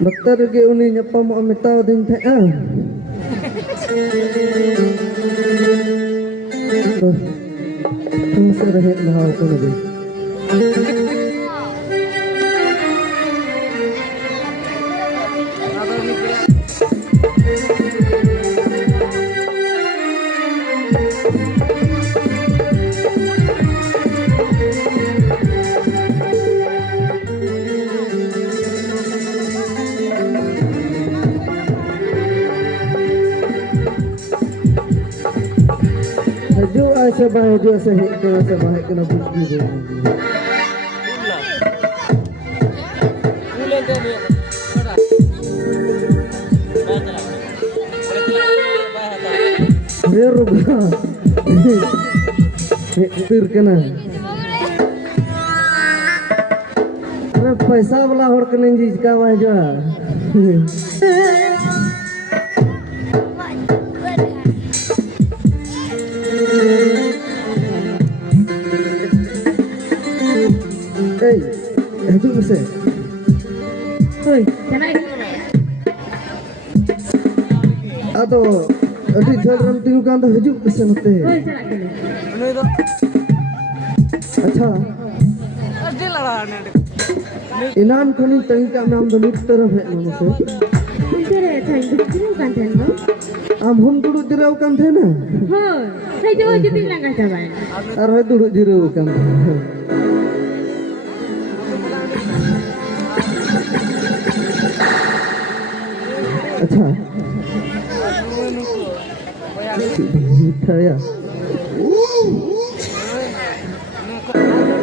Dokter ke uni nyapa mau metau ding teh ah. Ini sudah hit lah aku lagi. Haju saya kena bukti dia. Ruga. Tir kena. पैसा वाला और कने जी का वाजा itu bisa. Hoi, jangan. Atau अभी जलरम तीनों का अंदर हजू किसे मते हैं? अच्छा। इनाम कनी तंग का नाम दलित तरफ है ना मुझे। तेरे तंग दिराव kan थे ना? हम dulu दिराव kan थे ना? हाँ, saya juga jadi langgar cabai. अरे dulu दिराव kan. अच्छा। ya.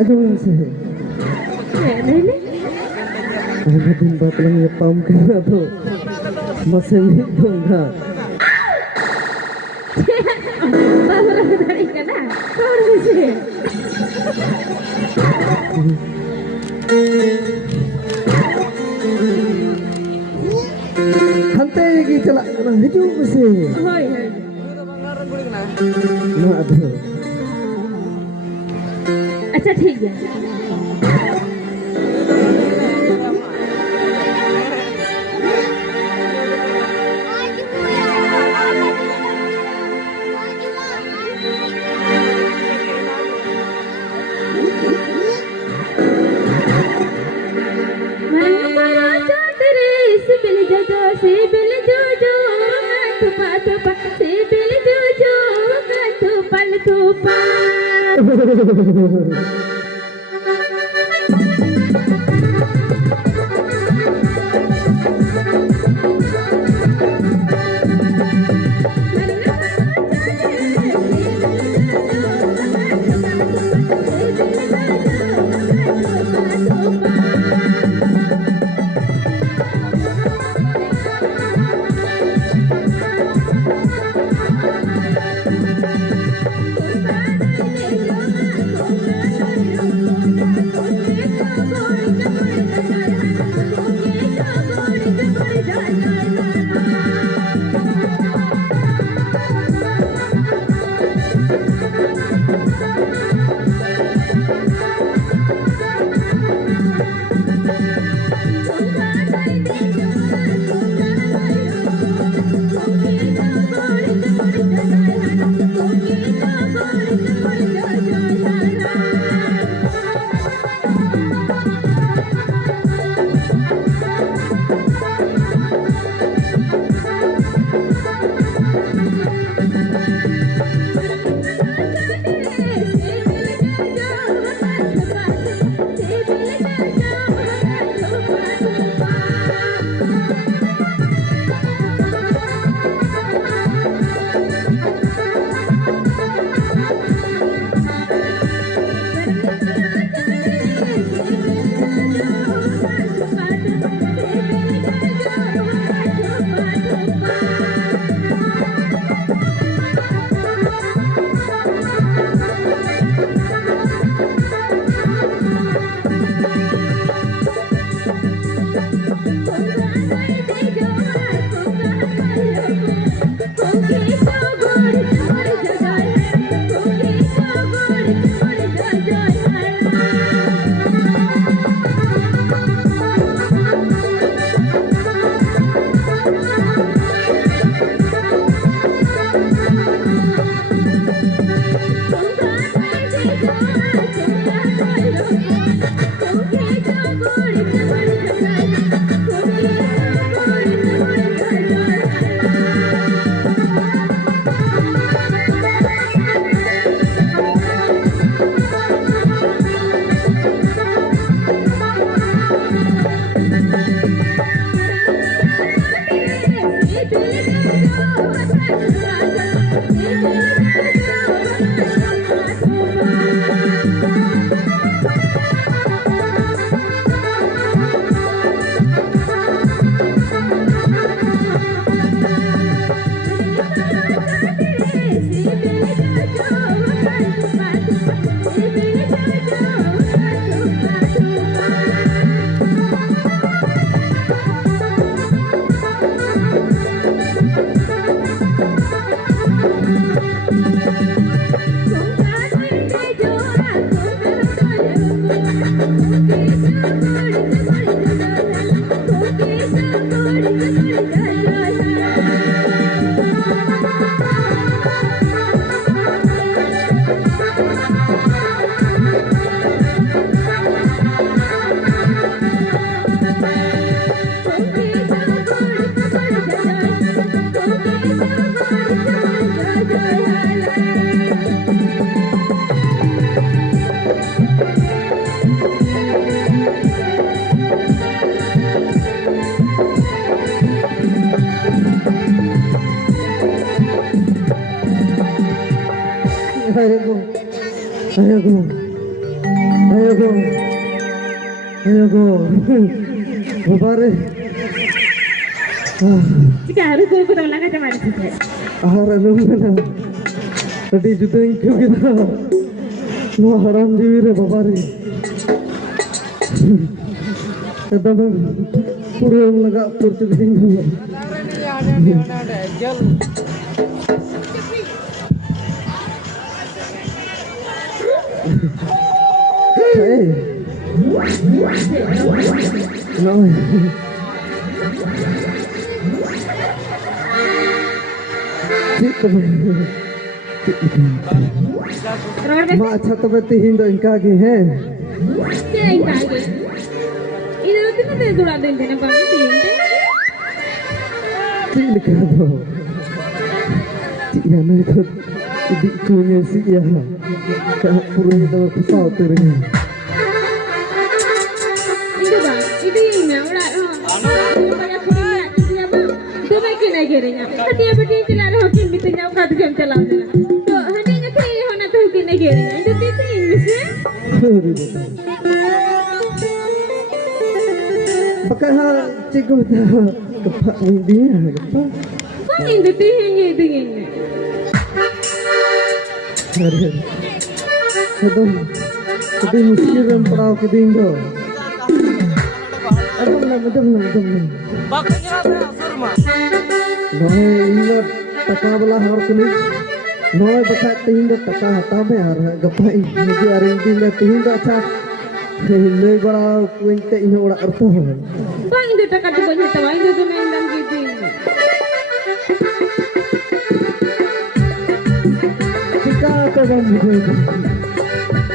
Aduh sih. Ini. Ada tempat yang pam kena tu. Masih itu enggak. Baru dari kana. Baru sih. Hantai lagi celak kena hidup sih. Hoi. ना अधो अच्छा ठीक है Bapare. Jika harus guru kita ulang aja mana sih? Haram mana? Tadi juta ingkau kita. No haram jiwir bapare. Kita tu pura laga purtu tinggal. Hey. No. माँ अच्छा तो बत्ती Hindu इनका की है क्या इनका की इधर तो कितने देर दुरा देंगे ना बाकी तीन तीन क्या दो या नहीं तो इधर क्यों सी या क्या पूरे तो फंसा तेरे itu ini orang banyak punya siapa tu mereka nak kirinya hati apa dia celah hoki kita nak kat jam celah tu hati nak kiri hona tu hoki nak kirinya itu tu ini sih pakai hal cikgu tu kepak dia kepak kau ini tu ini Jadi muskil yang perahu keding tu. Betul. Bakanya apa surma? Noi ingat taka bala har kini. Noi bakat tihin do taka hata me har gapai. Mujhe arrange me tihin do acha. Le bara kuinte ina ora artho. Bang itu taka tu banyak tawa itu tu main dalam gitu. Kita tu kan bukan.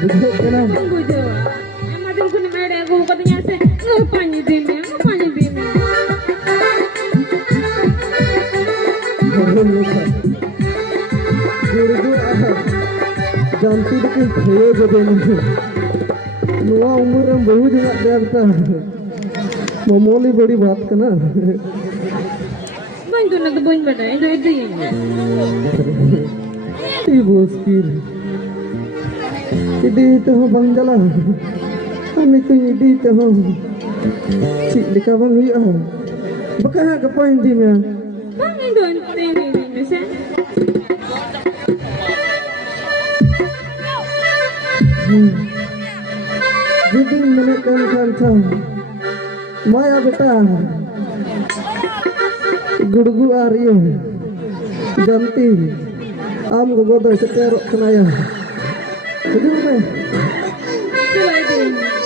Bukan kena. Bukan. Emang tu kena ada aku katanya se ngapain dini. Guru ada. Janti dekat kaya jadi ni. Noa umur yang baru juga derta. Mamoli beri baat kena. Bang tu nak tu boin pada itu ini. Ibu skill. Ini tu bang jalan. Kami tu ini tu. Cik dekat bang ni ah. Bukan apa poin dia. Bang itu ini sih. Jadi menekan kancam. Maya बेटा गुड़गु आ रही है जानती आम गोगो दो सेटेर कनाया हजूर में Coba itu.